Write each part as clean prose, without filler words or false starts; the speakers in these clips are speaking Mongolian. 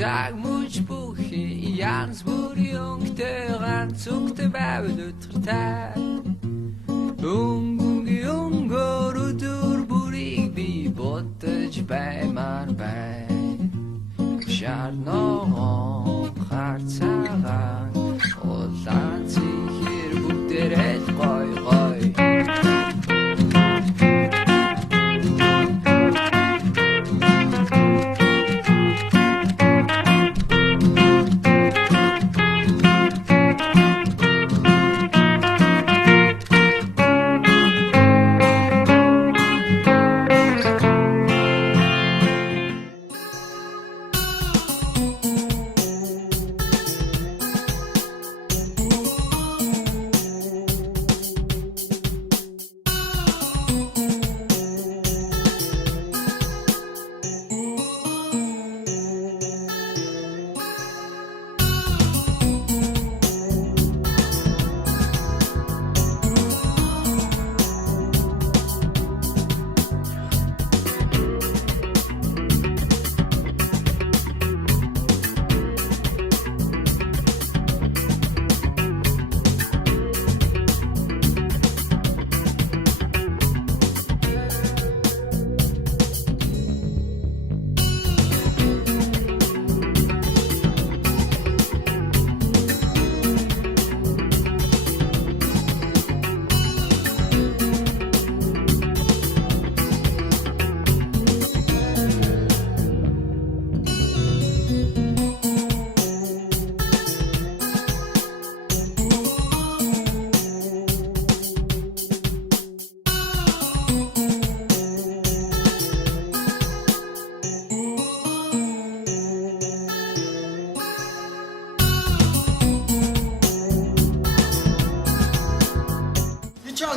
Sag moet spoegje, Jans boer jong te gaan, zoek de buiten tijd. Ungo rutur burik bi bottej bij maar bij. Sharno hartsagan, olan zich hier boeter het gooi gooi.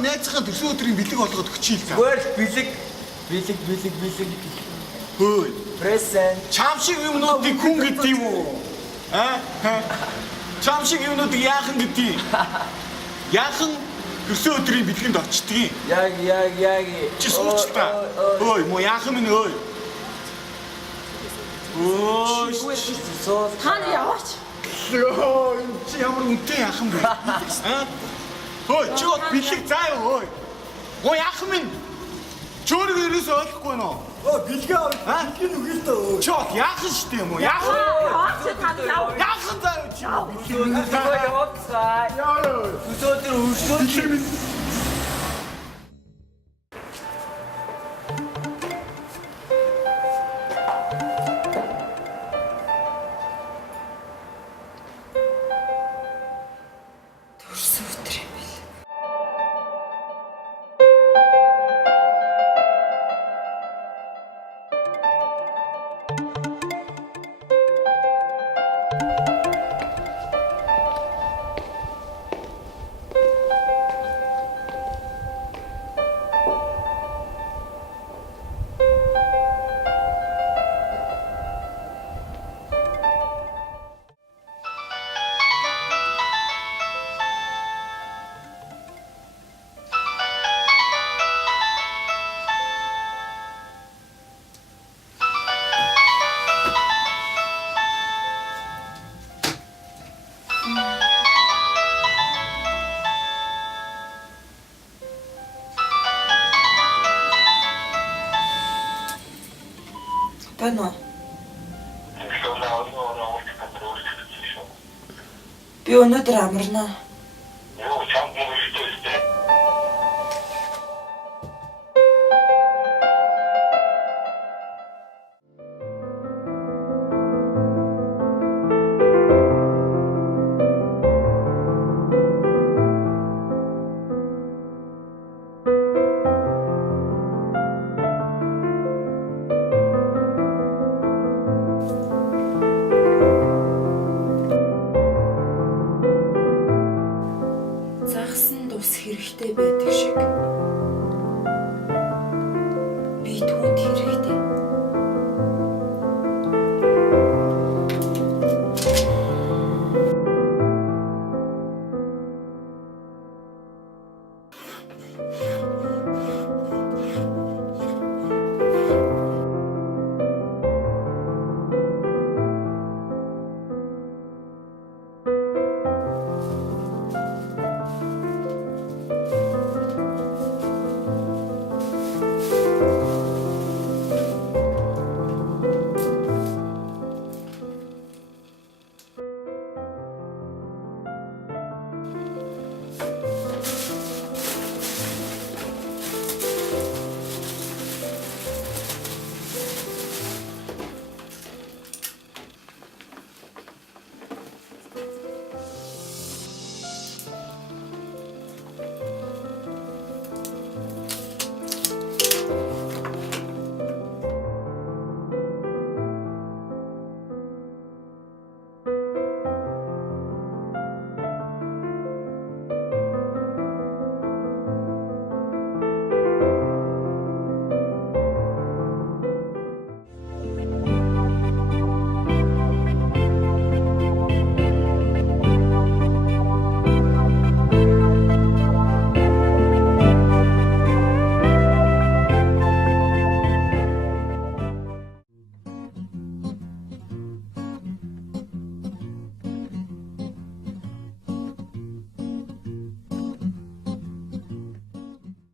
Найцхан төсөө өдрийн бэлэг болгоод өгчихъя. Гүйл бэлэг. Хөөе. Present. Чам шиг юмнуудыг хүн гэдэг юм уу? Чам шиг юмнуудыг яахан гэдэг юм? Яахан төсөө өдрийн бэлгэнд очтгийг. Яг. Чи сууч та. Хөөе, мо яахан минь өөе. Өө, Таны яваач. ёо, чи ямар үнэтэй яахан бэ? Хөөе, чи гот бэлэг заа юу хөөе. Оо яахан минь. Чөөрөг ерөөс ойлгохгүй нөө. Бэлгээ бэлгийн үгүй л дөө. Чи гот яахан штэ юм уу? Яахан. Яваач таны яв. Яахан заа юу чи. Яваасаа. Яа. Өсөөдөр өршөө. Байна уу? Би өнөөдөр амарна.